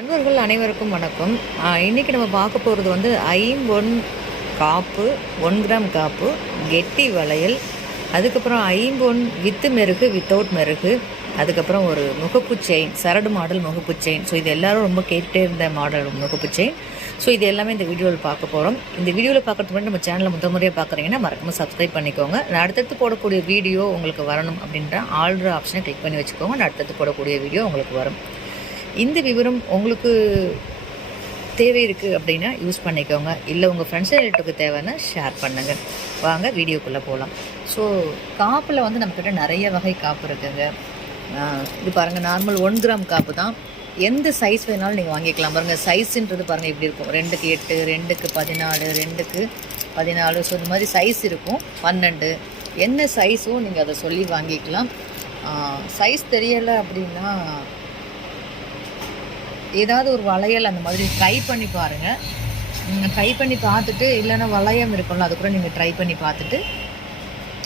நண்பர்கள் அனைவருக்கும் வணக்கம். இன்றைக்கி நம்ம பார்க்க போகிறது வந்து ஐம்பொன் காப்பு, 1 கிராம் காப்பு, கெட்டி வளையல், அதுக்கப்புறம் ஐம்பொன் வித்து மெருகு, வித்தவுட் மெருகு, அதுக்கப்புறம் ஒரு முகப்பு செயின், சரடு மாடல் முகப்பு செயின். ஸோ இது எல்லோரும் ரொம்ப கேட்டுகிட்டே இருந்த மாடல் முகப்பு செயின். ஸோ இது எல்லாமே இந்த வீடியோவில் பார்க்க போகிறோம். இந்த வீடியோவில் பார்க்கறதுக்கு முன்னாடி நம்ம சேனலை முறையாக பார்க்குறீங்கன்னா மறக்காமல் சப்ஸ்கிரைப் பண்ணிக்கோங்க. நான் அடுத்தடுத்து போடக்கூடிய வீடியோ உங்களுக்கு வரணும் அப்படின்ற ஆல்ரெடி ஆப்ஷனை கிளிக் பண்ணி வச்சுக்கோங்க. நான் அடுத்தடுத்து போடக்கூடிய வீடியோ உங்களுக்கு வரும். இந்த விவரம் உங்களுக்கு தேவை இருக்குது அப்படின்னா யூஸ் பண்ணிக்கோங்க. இல்லை உங்கள் ஃப்ரெண்ட்ஸ் ரிலேட்டிவ்க்கு தேவைன்னா ஷேர் பண்ணுங்கள். வாங்க வீடியோக்குள்ளே போகலாம். ஸோ காப்பில் வந்து நம்மக்கிட்ட நிறைய வகை காப்பு இருக்குங்க. இது பாருங்கள், நார்மல் 1 கிராம் காப்பு தான். எந்த சைஸ் வேணாலும் நீங்கள் வாங்கிக்கலாம். பாருங்கள், சைஸுன்றது பாருங்கள் இப்படி இருக்கும். 2க்கு 8, 2க்கு 14, 2க்கு 14. ஸோ இந்த மாதிரி சைஸ் இருக்கும். 12 என்ன சைஸும் நீங்கள் அதை சொல்லி வாங்கிக்கலாம். சைஸ் தெரியலை அப்படின்னா ஏதாவது ஒரு வளையல் அந்த மாதிரி ட்ரை பண்ணி பாருங்கள். ட்ரை பண்ணி பார்த்துட்டு, இல்லைன்னா வளையம் இருக்கும்ல, அது கூட நீங்கள் ட்ரை பண்ணி பார்த்துட்டு,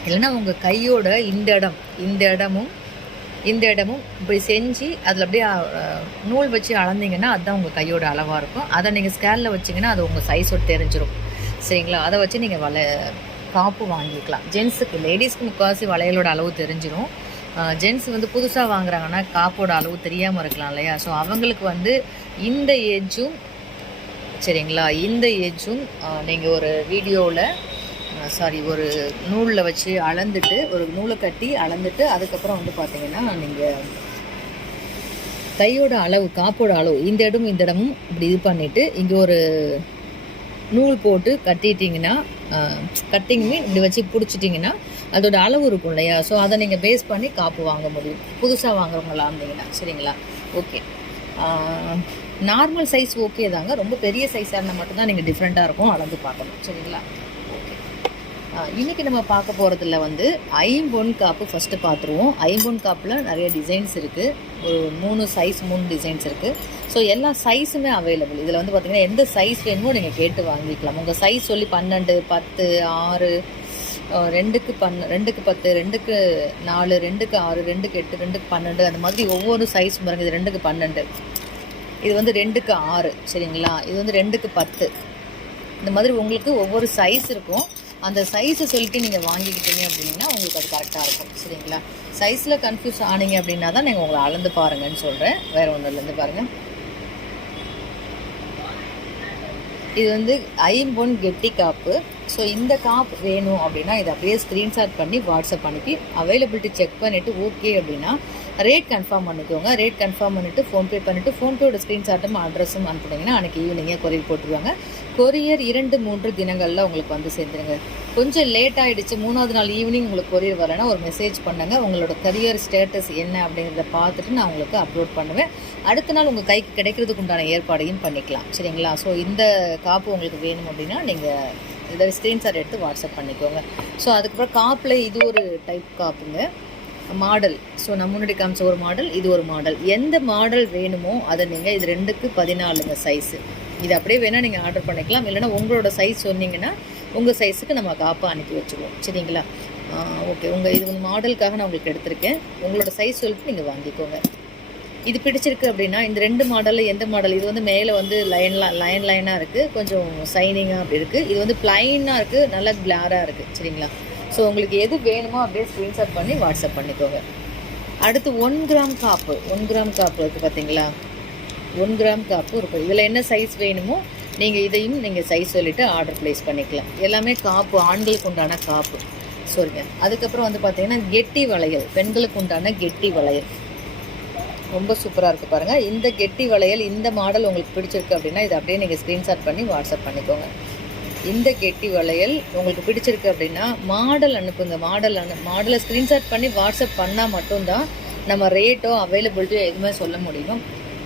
இல்லைன்னா உங்கள் கையோட இந்த இடமும் இப்படி செஞ்சு அதில் அப்படியே நூல் வச்சு அளந்தீங்கன்னா அதுதான் உங்கள் கையோட அளவாக இருக்கும். அதை நீங்கள் ஸ்கேலில் வச்சிங்கன்னா அது உங்கள் சைஸோடு தெரிஞ்சிடும். சரிங்களா? அதை வச்சு நீங்கள் காப்பு வாங்கிக்கலாம். ஜென்ஸுக்கு, லேடிஸ்க்கு முக்கால்வாசி வளையலோட அளவு தெரிஞ்சிடும். ஜென்ஸ் வந்து புதுசாக வாங்குறாங்கன்னா காப்போட அளவு தெரியாமல் இருக்கலாம் இல்லையா? ஸோ அவங்களுக்கு வந்து இந்த ஏஜும், சரிங்களா, இந்த ஏஜும் நீங்கள் ஒரு வீடியோவில் ஒரு நூலில் வச்சு அளந்துட்டு, ஒரு நூலை கட்டி அளந்துட்டு, அதுக்கப்புறம் வந்து பார்த்தீங்கன்னா நீங்கள் கையோட அளவு, காப்போட அளவு, இந்த இடமும் இப்படி இது பண்ணிவிட்டு இங்கே ஒரு நூல் போட்டு கட்டிட்டிங்கன்னா, கட்டிங்குமே இப்படி வச்சு பிடிச்சிட்டிங்கன்னா அதோட அளவு இருக்கும் இல்லையா? ஸோ அதை நீங்கள் பேஸ் பண்ணி காப்பு வாங்க முடியும், புதுசாக வாங்குறவங்களா இருந்தீங்கன்னா. சரிங்களா? ஓகே. நார்மல் சைஸ் ஓகே தாங்க. ரொம்ப பெரிய சைஸாக இருந்தால் மட்டும்தான் நீங்கள் டிஃப்ரெண்ட்டாக இருக்கும், அளந்து பார்க்கணும். சரிங்களா? ஓகே. இன்றைக்கி நம்ம பார்க்க போகிறதுல வந்து ஐம்பொன் காப்பு ஃபஸ்ட்டு பார்த்துருவோம். ஐம்பொன் காப்பில் நிறைய டிசைன்ஸ் இருக்குது. ஒரு 3 டிசைன்ஸ் இருக்குது. ஸோ எல்லா சைஸுமே அவைலபிள். இதில் வந்து பார்த்திங்கன்னா எந்த சைஸ் வேணுமோ நீங்கள் கேட்டு வாங்கிக்கலாம். உங்கள் சைஸ் சொல்லி 12, 10, 6, 2க்கு 10, 2க்கு 4, 2க்கு 6, 2க்கு 8, 2க்கு 12, அந்த மாதிரி ஒவ்வொரு சைஸ் பாருங்கள். இது 2க்கு 12, இது வந்து 2க்கு 6, சரிங்களா? இது வந்து 2க்கு 10. இந்த மாதிரி உங்களுக்கு ஒவ்வொரு சைஸ் இருக்கும். அந்த சைஸை சொல்லிட்டு நீங்கள் வாங்கிக்கிட்டீங்க அப்படின்னா உங்களுக்கு அது கரெக்டாக இருக்கும். சரிங்களா? சைஸில் கன்ஃபியூஸ் ஆனீங்க அப்படின்னா தான் நீங்கள் உங்களை அளந்து பாருங்கன்னு சொல்கிறேன். வேறு ஒன்றும் இல்லைருந்து பாருங்கள். இது வந்து ஐம்பொன் கெட்டி காப்பு. ஸோ இந்த காப்பு வேணும் அப்படின்னா இதை அப்படியே ஸ்க்ரீன்ஷாட் பண்ணி வாட்ஸ்அப் அனுப்பி அவைலபிலிட்டி செக் பண்ணிவிட்டு ஓகே அப்படின்னா ரேட் கன்ஃபார்ம் பண்ணிக்கோங்க. ரேட் கன்ஃபார்ம் பண்ணிவிட்டு ஃபோன்பே பண்ணிவிட்டு ஃபோன்பேயோட ஸ்க்ரீன்ஷாட்டும் அட்ரஸும் அனுப்புனீங்கன்னா அன்றைக்கி ஈவினிங்கே கொரியர் போட்டுருவாங்க. கொரியர் 2-3 தினங்களில் உங்களுக்கு வந்து சேர்ந்துருங்க. கொஞ்சம் லேட் ஆகிடுச்சு, 3வது நாள் ஈவினிங் உங்களுக்கு கொரியர் வரலைன்னா ஒரு மெசேஜ் பண்ணுங்கள். உங்களோட கரியர் ஸ்டேட்டஸ் என்ன அப்படிங்கிறத பார்த்துட்டு நான் உங்களுக்கு அப்லோட் பண்ணுவேன். அடுத்த நாள் உங்கள் கைக்கு கிடைக்கிறதுக்கு உண்டான ஏற்பாடையும் பண்ணிக்கலாம். சரிங்களா? ஸோ இந்த காப்பு உங்களுக்கு வேணும் அப்படின்னா நீங்கள் இதை ஸ்க்ரீன்ஷாட் எடுத்து வாட்ஸ்அப் பண்ணிக்கோங்க. ஸோ அதுக்கப்புறம் காப்பில் இது ஒரு டைப் காப்புங்க, மாடல். ஸோ நான் முன்னாடி காமிச்ச ஒரு மாடல், இது ஒரு மாடல். எந்த மாடல் வேணுமோ அதை நீங்கள், இது 2க்கு 14 சைஸு. இது அப்படியே வேணால் நீங்கள் ஆர்டர் பண்ணிக்கலாம். இல்லைனா உங்களோட சைஸ் சொன்னீங்கன்னா உங்கள் சைஸுக்கு நம்ம காப்பை அனுப்பி வச்சுருவோம். சரிங்களா? ஓகே. இது மாடலுக்காக நான் உங்களுக்கு எடுத்திருக்கேன். உங்களோட சைஸ் சொல்லிட்டு நீங்கள் வாங்கிக்கோங்க. இது பிடிச்சிருக்கு அப்படின்னா இந்த 2 மாடலில் எந்த மாடல்? இது வந்து மேலே வந்து லைனாக இருக்குது, கொஞ்சம் சைனிங்காக அப்படி இருக்குது. இது வந்து ப்ளைனாக இருக்குது, நல்லா கிளாராக இருக்குது. சரிங்களா? ஸோ உங்களுக்கு எது வேணுமோ அப்படியே ஸ்க்ரீன்ஷாட் பண்ணி வாட்ஸ்அப் பண்ணிக்கோங்க. அடுத்து 1 கிராம் காப்பு. 1 கிராம் காப்பு இருக்குது பார்த்தீங்களா? 1 கிராம் காப்பு இருக்குது. இதில் என்ன சைஸ் வேணுமோ நீங்கள் இதையும் நீங்கள் சைஸ் சொல்லிவிட்டு ஆர்டர் ப்ளேஸ் பண்ணிக்கலாம். எல்லாமே காப்பு, ஆண்களுக்கு உண்டான காப்பு. சரிங்க. அதுக்கப்புறம் வந்து பார்த்திங்கன்னா கெட்டி வளையல், பெண்களுக்கு உண்டான கெட்டி வளையல் ரொம்ப சூப்பராக இருக்குது பாருங்கள். இந்த கெட்டி வளையல், இந்த மாடல் உங்களுக்கு பிடிச்சிருக்கு அப்படின்னா இதை அப்படியே நீங்கள் ஸ்க்ரீன்ஷாட் பண்ணி வாட்ஸ்அப் பண்ணிக்கோங்க. இந்த கெட்டி வளையல் உங்களுக்கு பிடிச்சிருக்கு அப்படின்னா மாடல் அனுப்புங்க. மாடலை ஸ்க்ரீன்ஷாட் பண்ணி வாட்ஸ்அப் பண்ணால் மட்டும்தான் நம்ம ரேட்டோ அவைலபிலிட்டியோ எதுவுமே சொல்ல முடியும்.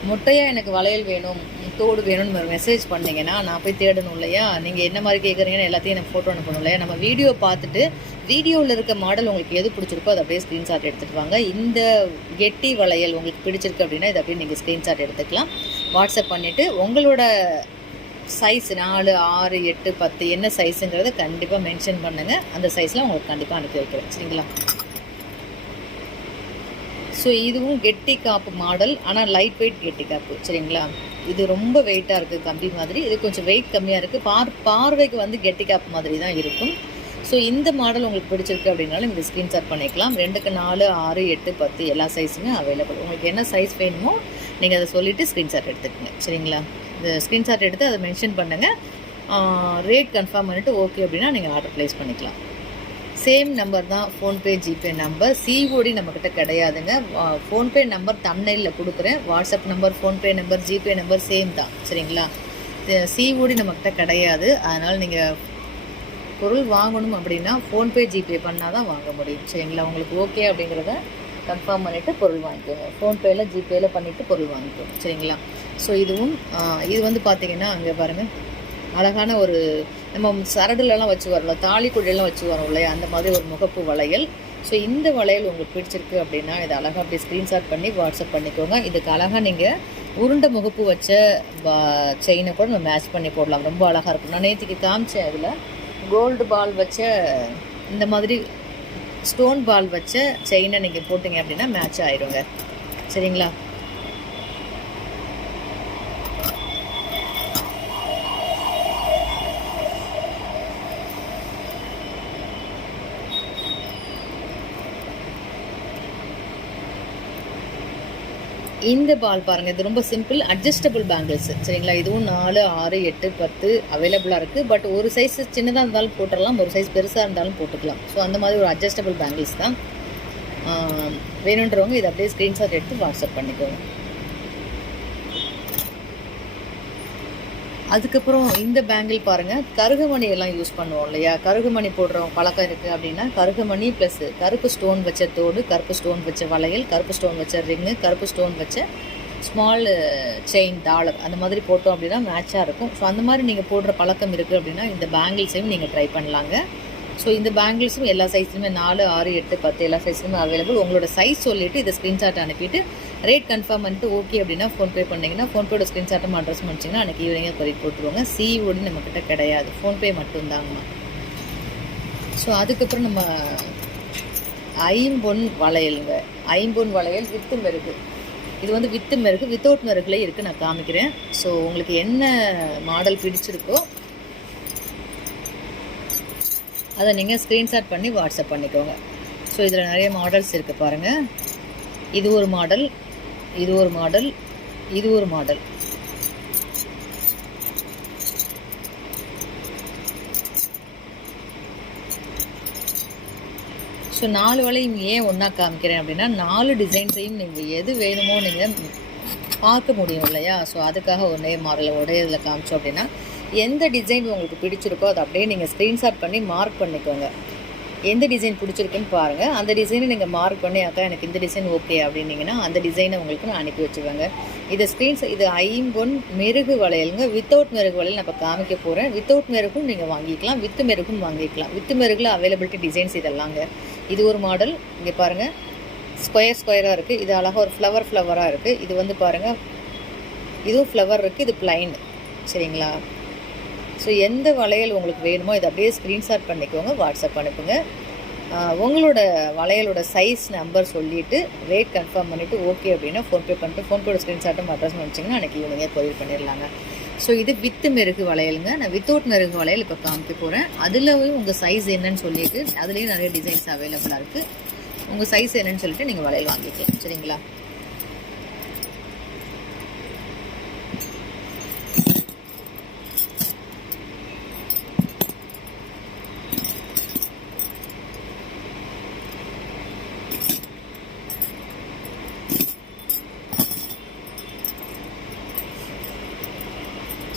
முட்டையாக எனக்கு வளையல் வேணும், தோடு வேணும்னு மெசேஜ் பண்ணிங்கன்னா நான் போய் தேடணும் இல்லையா? நீங்கள் என்ன மாதிரி கேட்குறீங்கன்னு எல்லாத்தையும் எனக்கு ஃபோட்டோ அனுப்பணும் இல்லையா? நம்ம வீடியோ பார்த்துட்டு வீடியோவில் இருக்க மாடல் உங்களுக்கு எது பிடிச்சிருக்கோ அதை அப்படியே ஸ்க்ரீன்ஷாட் எடுத்துகிட்டு வாங்க. இந்த கெட்டி வளையல் உங்களுக்கு பிடிச்சிருக்கு அப்படின்னா இதை அப்படியே நீங்கள் ஸ்க்ரீன்ஷாட் எடுத்துக்கலாம். வாட்ஸ்அப் பண்ணிவிட்டு உங்களோட சைஸ் 4, 6, 8, 10 என்ன சைஸுங்கிறத கண்டிப்பாக மென்ஷன் பண்ணுங்கள். அந்த சைஸில் உங்களுக்கு கண்டிப்பாக அனுப்பி வைக்கிறேன். சரிங்களா? ஸோ இதுவும் கெட்டி காப்பு மாடல், ஆனால் லைட் வெயிட் கெட்டி காப்பு சரிங்களா. இது ரொம்ப வெயிட்டாக இருக்குது கம்பி மாதிரி, இது கொஞ்சம் வெயிட் கம்மியாக இருக்குது. பார்வைக்கு வந்து கெட்டி காப்பு மாதிரி தான் இருக்கும். ஸோ இந்த மாடல் உங்களுக்கு பிடிச்சிருக்கு அப்படின்னாலும் இந்த ஸ்க்ரீன்ஷாட் பண்ணிக்கலாம். 2க்கு 4, 6, 8, 10 எல்லா சைஸுமே அவைலபிள். உங்களுக்கு என்ன சைஸ் வேணுமோ நீங்கள் அதை சொல்லிவிட்டு ஸ்க்ரீன்ஷாட் எடுத்துக்கோங்க சரிங்களா. இந்த ஸ்க்ரீன்ஷாட் எடுத்து அதை மென்ஷன் பண்ணுங்கள். ரேட் கன்ஃபார்ம் பண்ணிவிட்டு ஓகே அப்படின்னா நீங்கள் ஆர்டர் ப்ளேஸ் பண்ணிக்கலாம். சேம் நம்பர் தான் ஃபோன்பே ஜிபே நம்பர். சிஓடி நம்மக்கிட்ட கிடையாதுங்க. ஃபோன்பே நம்பர் தம்ப்நெயிலில் கொடுக்குறேன். WhatsApp number, PhonePe number, GPay number same தான் சரிங்களா. சிஓடி நம்மக்கிட்ட கிடையாது. அதனால் நீங்கள் பொருள் வாங்கணும் அப்படின்னா ஃபோன்பே ஜிபே பண்ணால் தான் வாங்க முடியும் சரிங்களா. உங்களுக்கு ஓகே அப்படிங்கிறத கன்ஃபார்ம் பண்ணிவிட்டு பொருள் வாங்கிக்கோங்க. ஃபோன்பேயில் ஜிபேயில் பண்ணிவிட்டு பொருள் வாங்கிக்கோங்க சரிங்களா. ஸோ இதுவும் இது வந்து பார்த்திங்கன்னா அங்கே பாருங்கள், அழகான ஒரு நம்ம சரடுலலாம் வச்சு வரலாம், தாலி கொடியெல்லாம் வச்சு வரோம் இல்லையா, அந்த மாதிரி ஒரு முகப்பு வளையல். ஸோ இந்த வளையல் உங்களுக்கு பிடிச்சிருக்கு அப்படின்னா இதை அழகாக அப்படி ஸ்க்ரீன்ஷாட் பண்ணி வாட்ஸ்அப் பண்ணிக்கோங்க. இதுக்கு அழகாக நீங்கள் உருண்டை முகப்பு வச்ச செயினை கூட நம்ம மேட்ச் பண்ணி போடலாம். ரொம்ப அழகாக இருக்கும். நான் நேற்றுக்கு காமிச்சேன். அதில் கோல்டு பால் வச்ச இந்த மாதிரி ஸ்டோன் பால் வச்ச செயினை நீங்கள் போட்டிங்க அப்படின்னா மேட்ச் ஆயிடுங்க சரிங்களா. இந்த பால் பாருங்கள், இது ரொம்ப சிம்பிள் அட்ஜஸ்டபிள் பேங்கிள்ஸ் சரிங்களா. இதுவும் 4, 6, 8, 10 அவைலபிளாக இருக்குது. பட் ஒரு சைஸ் சின்னதாக இருந்தாலும் போட்டுடலாம், ஒரு சைஸ் பெருசாக இருந்தாலும் போட்டுக்கலாம். ஸோ அந்த மாதிரி ஒரு அட்ஜஸ்டபிள் பேங்கிள்ஸ் தான். வேணுன்றவங்க இதை அப்படியே ஸ்க்ரீன்ஷாட் எடுத்து வாட்ஸ்அப் பண்ணிக்கோங்க. அதுக்கப்புறம் இந்த பேங்கிள் பாருங்கள், கருகுமணி எல்லாம் யூஸ் பண்ணுவோம் இல்லையா, கருகுமணி போடுறவங்க பழக்கம் இருக்குது அப்படின்னா கருகுமணி ப்ளஸ் கருப்பு ஸ்டோன் வச்ச தோடு, கருப்பு ஸ்டோன் வச்ச வளையல், கருப்பு ஸ்டோன் வச்ச ரிங்கு, கருப்பு ஸ்டோன் வச்ச ஸ்மால் செயின் டாலர் அந்த மாதிரி போட்டோம் அப்படின்னா மேட்சாக இருக்கும். ஸோ அந்த மாதிரி நீங்கள் போடுற பழக்கம் இருக்குது அப்படின்னா இந்த பேங்கிள்ஸையும் நீங்கள் ட்ரை பண்ணலாங்க. ஸோ இந்த பேங்கிள்ஸும் எல்லா சைஸ்லையுமே 4, 6, 8, 10 எல்லா சைஸ்லையுமே அவைலபிள். உங்களோட சைஸ் சொல்லிவிட்டு இதை ஸ்க்ரீன்ஷாட் அனுப்பிட்டு ரேட் கன்ஃபார்ம் பண்ணிட்டு ஓகே அப்படின்னா ஃபோன்பே பண்ணிங்கன்னா ஃபோன்பேயோட ஸ்க்ரீன்ஷாட்டும் அட்ரஸ் பண்ணிச்சிங்கன்னா அன்றைக்கி ஈவினிங்காக கொரியர் போட்டுருவாங்க. சிஓடி நம்மக்கிட்ட கிடையாது, ஃபோன்பே மட்டும்தாங்கம்மா. ஸோ அதுக்கப்புறம் நம்ம ஐம்பொன் வளையலுங்க. ஐம்பொன் வளையல் வித்து மெருகு. இது வந்து வித்து மெருகு, வித்தவுட் மெருகுலேயே இருக்குது, நான் காமிக்கிறேன். ஸோ உங்களுக்கு என்ன மாடல் பிடிச்சிருக்கோ அதை நீங்கள் ஸ்க்ரீன்ஷாட் பண்ணி வாட்ஸ்அப் பண்ணிக்கோங்க. ஸோ இதில் நிறைய மாடல்ஸ் இருக்குது பாருங்கள். இது ஒரு மாடல், இது ஒரு மாடல், இது ஒரு மாடல். ஸோ 4 வளையும் ஏன் ஒன்றா காமிக்கிறேன் அப்படின்னா 4 டிசைன்ஸையும் நீங்கள் எது வேணுமோ நீங்கள் பார்க்க முடியும் இல்லையா. ஸோ அதுக்காக ஒரே மாடல் ஒரே இதில் காமிச்சோம் அப்படின்னா எந்த டிசைன் உங்களுக்கு பிடிச்சிருக்கோ அதை அப்படியே நீங்கள் ஸ்க்ரீன்ஷாட் பண்ணி மார்க் பண்ணிக்கோங்க. எந்த டிசைன் பிடிச்சிருக்குன்னு பாருங்கள், அந்த டிசைனை நீங்கள் மார்க் பண்ணி அக்கா எனக்கு இந்த டிசைன் ஓகே அப்படின்னீங்கன்னா அந்த டிசைனை உங்களுக்கு நான் அனுப்பி வச்சுருவேங்க. இது இது ஐம்பொன் மெருகு வளையலுங்க. வித்தவுட் மெருகு வளையல் நான் இப்போ காமிக்க போகிறேன். வித்தவுட் மெருகும் நீங்கள் வாங்கிக்கலாம், வித்து மெருகும் வாங்கிக்கலாம். With மெருகில் availability designs இதெல்லாங்க. இது ஒரு மாடல், இங்கே பாருங்கள் ஸ்கொயராக இருக்குது. இது அழகாக ஒரு ஃப்ளவராக இருக்குது. இது வந்து பாருங்கள், இதுவும் ஃப்ளவர் இருக்குது, இது பிளைன் சரிங்களா. ஸோ எந்த வளையல் உங்களுக்கு வேணுமோ இதை அப்படியே ஸ்க்ரீன்ஷாட் பண்ணிக்கோங்க, வாட்ஸ்அப் அனுப்புங்க. உங்களோட வளையலோட சைஸ் நம்பர் சொல்லிவிட்டு ரேட் கன்ஃபார்ம் பண்ணிவிட்டு ஓகே அப்படின்னா ஃபோன்பே பண்ணிட்டு ஃபோன்பேயோட ஸ்க்ரீன்ஷாட்டும் அட்ரஸ் வச்சிங்கன்னா அன்றைக்கி ஈவினிங்கே கொரியர் பண்ணிடலாங்க. ஸோ இது வித்து மெருகு வளையலுங்க. நான் வித்தவுட் மெருகு வளையல் இப்போ காமிக்க போகிறேன். அதுலேயும் உங்கள் சைஸ் என்னன்னு சொல்லிவிட்டு அதுலேயும் நிறைய டிசைன்ஸ் அவைலபிளாக இருக்குது. உங்கள் சைஸ் என்னன்னு சொல்லிட்டு நீங்கள் வளையல் வாங்கிக்கலாம் சரிங்களா.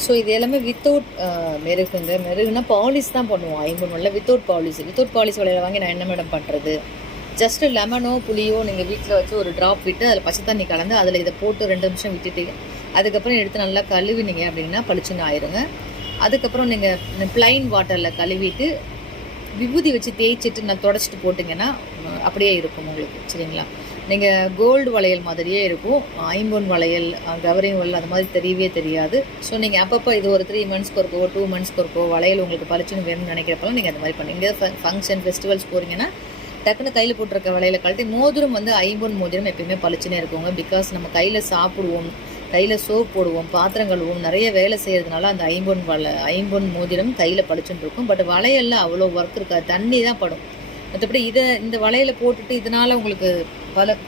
ஸோ இது எல்லாமே வித்தவுட் மெருகுங்க. மெருகுனா பாலிஷ் தான் பண்ணுவோம் ஐம்பொன்னில், வித்தவுட் பாலிஷ் வளையல் வாங்கி நான் என்ன மேடம் பண்ணுறது. ஜஸ்ட்டு லெமனோ புளியோ நீங்கள் வீட்டில் வச்சு ஒரு ட்ராப் விட்டு அதில் பச்சை தண்ணி கலந்து அதில் இதை போட்டு 2 நிமிஷம் விட்டுட்டு அதுக்கப்புறம் எடுத்து நல்லா கழுவினீங்க அப்படின்னா பளிச்சுன்னு ஆயிருங்க. அதுக்கப்புறம் நீங்கள் ப்ளைன் வாட்டரில் கழுவிட்டு விபூதி வச்சு தேய்ச்சிட்டு நான் தொடச்சிட்டு போட்டிங்கன்னா அப்படியே இருக்கும் உங்களுக்கு சரிங்களா. நீங்கள் கோல்டு வளையல் மாதிரியே இருக்கும். ஐம்பொன் வளையல், கவரிங் வளையல் அது மாதிரி தெரியவே தெரியாது. ஸோ நீங்கள் அப்பப்போ இது ஒரு 3 மந்த்ஸ்க்கு இருக்கோ 2 மந்த்ஸ்க்கு இருக்கோ வளையல் உங்களுக்கு பளிச்சுன்னு வேணும்னு நினைக்கிறப்பெல்லாம் நீங்கள் அந்த மாதிரி பண்ணுங்க. ஃபங்க்ஷன் ஃபெஸ்டிவல்ஸ் போகிறீங்கன்னா டக்குன்னு கையில் போட்டிருக்க வளையல கழட்டி மோதிரம் வந்து ஐம்பொன் மோதிரம் எப்பயுமே பளிச்சுனே இருக்குங்க. பிகாஸ் நம்ம கையில் சாப்பிடுவோம், கையில் சோப் போடுவோம், பாத்திரம் கழுவோம், நிறைய வேலை செய்கிறதுனால அந்த ஐம்பொன் மோதிரம் கையில் பளிச்சுன்னு இருக்கும். பட் வளையலில் அவ்வளோ ஒர்க் இருக்காது, தண்ணி தான் படும். மற்றபடி இந்த வளையலை போட்டுட்டு இதனால் உங்களுக்கு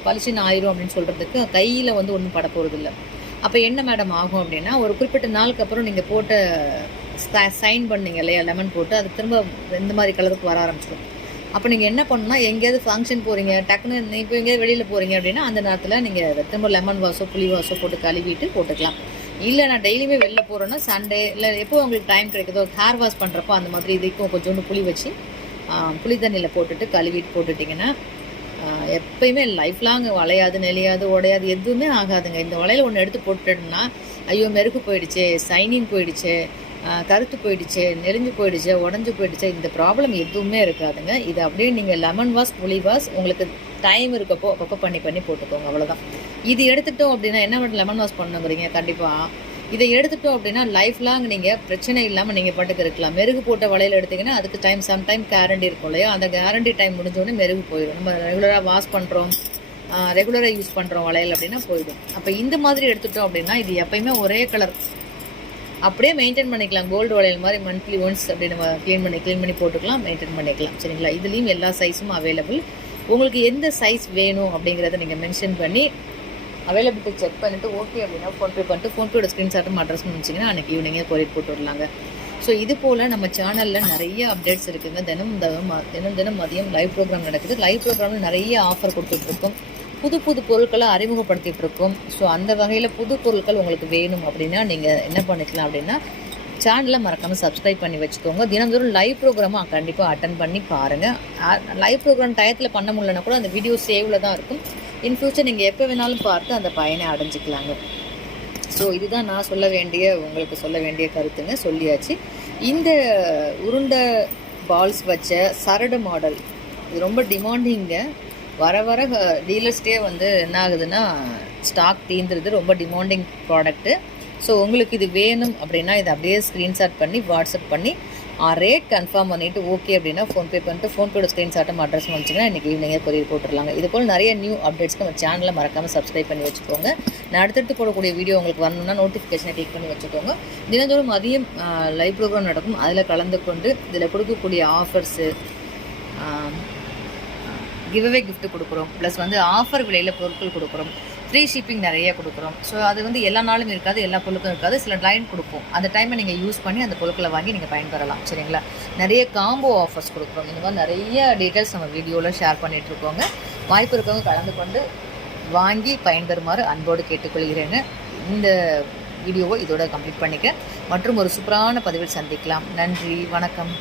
பளிச்சுன்னு ஆயிரும் அப்படின்னு சொல்கிறதுக்கு கையில் வந்து ஒன்றும் பட போகிறது இல்லை. அப்போ என்ன மேடம் ஆகும் அப்படின்னா, ஒரு குறிப்பிட்ட நாளுக்கு அப்புறம் நீங்கள் போட்ட சைன் பண்ணீங்க இல்லையா, லெமன் போட்டு, அது திரும்ப இந்த மாதிரி கலருக்கு வர ஆரம்பிச்சிடும். அப்போ நீங்கள் என்ன பண்ணணும்னா, எங்கேயாவது ஃபங்க்ஷன் போகிறீங்க, டக்குன்னு இப்போ எங்கேயாவது வெளியில் போகிறீங்க அப்படின்னா அந்த நேரத்தில் நீங்கள் திரும்ப லெமன் வாஷோ புளி வாஷோ போட்டு கழுவிட்டு போட்டுக்கலாம். இல்லை நான் டெய்லியுமே வெளில போகிறேன்னா சண்டே இல்லை எப்போ உங்களுக்கு டைம் கிடைக்குதோ ஹேர் வாஷ் பண்ணுறப்போ அந்த மாதிரி இதுக்கும் கொஞ்சோண்டு புளி வச்சு புளி தண்ணியில் போட்டுட்டு கழுவிட்டு போட்டுட்டிங்கன்னா எப்பயுமே லைஃப் லாங் வளையாது, நெளியாது, உடையாது, எதுவுமே ஆகாதுங்க. இந்த வளையல் ஒன்று எடுத்து போட்டுட்டோம்னா ஐயோ மெருக்கு போயிடுச்சு, சைனிங் போயிடுச்சு, கருத்து போயிடுச்சு, நெறிஞ்சு போயிடுச்சு, உடஞ்சி போயிடுச்சு, இந்த ப்ராப்ளம் எதுவுமே இருக்காதுங்க. இது அப்படியே நீங்கள் லெமன் வாஷ் புளி வாஷ் உங்களுக்கு டைம் இருக்கப்போ அப்பப்போ பண்ணி போட்டுக்கோங்க, அவ்வளோதான். இது எடுத்துட்டோம் அப்படின்னா என்ன லெமன் வாஷ் பண்ணுங்கிறீங்க, கண்டிப்பாக இதை எடுத்துட்டோம் அப்படின்னா லைஃப் லாங் நீங்கள் பிரச்சனை இல்லாமல் நீங்கள் பாட்டுக்கு இருக்கலாம். மெருகு போட்ட வளையல் எடுத்திங்கன்னா அதுக்கு சம்டைம் கேரண்டி இருக்கும் இல்லையா, அந்த கேரண்டி டைம் முடிஞ்சோடனே மெருகு போயிடும். நம்ம ரெகுலராக வாஷ் பண்ணுறோம், ரெகுலராக யூஸ் பண்ணுறோம் வளையல் அப்படின்னா போயிடும். அப்போ இந்த மாதிரி எடுத்துட்டோம் அப்படின்னா இது எப்பயுமே ஒரே கலர் அப்படியே மெயின்டைன் பண்ணிக்கலாம். கோல்டு வளையல் மாதிரி மந்த்லி ஒன்ஸ் அப்படி நம்ம க்ளீன் பண்ணி போட்டுக்கலாம், மெயின்டைன் பண்ணிக்கலாம். சரிங்களா? இதுலேயும் எல்லா சைஸும் அவைலபிள். உங்களுக்கு எந்த சைஸ் வேணும் அப்படிங்கிறத நீங்கள் மென்ஷன் பண்ணி அவைலபிலிட்டி செக் பண்ணிவிட்டு ஓகே அப்படின்னா ஃபோன்பே பண்ணிட்டு ஃபோன்பேயோட ஸ்க்ரீன்ஷாட்டும் அட்ரஸ் பண்ணிச்சிங்கன்னா அன்றைக்கி ஈவினிங்கே கொரியர் போட்டு விடலாங்க. ஸோ இது போல் நம்ம சேனலில் நிறைய அப்டேட்ஸ் இருக்குதுங்க. தினம் மதியம் லைவ் ப்ரோக்ராம் நடக்குது. லைவ் ப்ரோக்ராமில் நிறைய ஆஃபர் கொடுத்துட்ருக்கோம், புது பொருட்களை அறிமுகப்படுத்திகிட்டு இருக்கோம். ஸோ அந்த வகையில் புது பொருட்கள் உங்களுக்கு வேணும் அப்படின்னா நீங்கள் என்ன பண்ணிக்கலாம் அப்படின்னா சேனலை மறக்காமல் சப்ஸ்கிரைப் பண்ணி வச்சுக்கோங்க. தினந்தோறும் லைவ் ப்ரோக்ராமாக கண்டிப்பாக அட்டன் பண்ணி பாருங்கள். லைவ் ப்ரோக்ராம் டயத்தில் பண்ண முடியலன்னா கூட அந்த வீடியோ சேவில் தான் இருக்கும். இன் ஃபியூச்சர் நீங்கள் எப்போ வேணாலும் பார்த்து அந்த பயனை அடைஞ்சிக்கலாங்க. ஸோ இதுதான் நான் உங்களுக்கு சொல்ல வேண்டிய கருத்துங்க, சொல்லியாச்சு. இந்த உருண்டை பால்ஸ் வச்ச சரடு மாடல் இது ரொம்ப டிமாண்டிங்க. வர டீலர்ஸ்டே வந்து என்ன ஆகுதுன்னா ஸ்டாக் தீந்துருது, ரொம்ப டிமாண்டிங் ப்ராடக்ட்டு. ஸோ உங்களுக்கு இது வேணும் அப்படின்னா இதை அப்படியே ஸ்க்ரீன்ஷாட் பண்ணி வாட்ஸ்அப் பண்ணி ரேட் கன்ஃபார்ம் பண்ணிவிட்டு ஓகே அப்படின்னா ஃபோன்பே பண்ணிட்டு ஃபோன்பேயோட ஸ்க்ரீன்ஷாட்டும் அட்ரஸ் பண்ணிச்சிங்கன்னா இன்றைக்கி ஈவினிங்கே கொரியர் போட்டுடலாங்க. இது போல் நிறைய நியூ அப்டேட்ஸ்க்கு நம்ம சேனலில் மறக்காமல் சப்ஸ்கிரைப் பண்ணி வச்சுக்கோங்க. நான் அடுத்தடுத்து போடக்கூடிய வீடியோ உங்களுக்கு வரணும்னா நோட்டிஃபிகேஷனை கிளிக் பண்ணி வச்சுக்கோங்க. தினந்தோறும் மதியம் லைவ் ப்ரோக்ராம் நடக்கும், அதில் கலந்து கொண்டு இதில் கொடுக்கக்கூடிய ஆஃபர்ஸு கிவ்அவே கிஃப்ட் கொடுக்குறோம், ப்ளஸ் வந்து ஆஃபர் விலையில் பொருட்கள் கொடுக்குறோம், ஃப்ரீ ஷிப்பிங் நிறைய கொடுக்குறோம். ஸோ அது வந்து எல்லா நாளும் இருக்காது, எல்லா பொருட்களும் இருக்காது, சில லைன் கொடுப்போம். அந்த டைமை நீங்கள் யூஸ் பண்ணி அந்த பொருட்களை வாங்கி நீங்கள் பயன்பெறலாம். சரிங்களா? நிறைய காம்போ ஆஃபர்ஸ் கொடுக்குறோம். இந்த மாதிரி நிறைய டீட்டெயில்ஸ் நம்ம வீடியோவில் ஷேர் பண்ணிகிட்ருக்கோங்க. வாய்ப்பு இருக்கவங்க கலந்து கொண்டு வாங்கி பயன்பெறுமாறு அன்போடு கேட்டுக்கொள்கிறேங்க. இந்த வீடியோவை இதோட கம்ப்ளீட் பண்ணிக்க மற்றும் ஒரு சூப்பரான பதிவில் சந்திக்கலாம். நன்றி, வணக்கம்.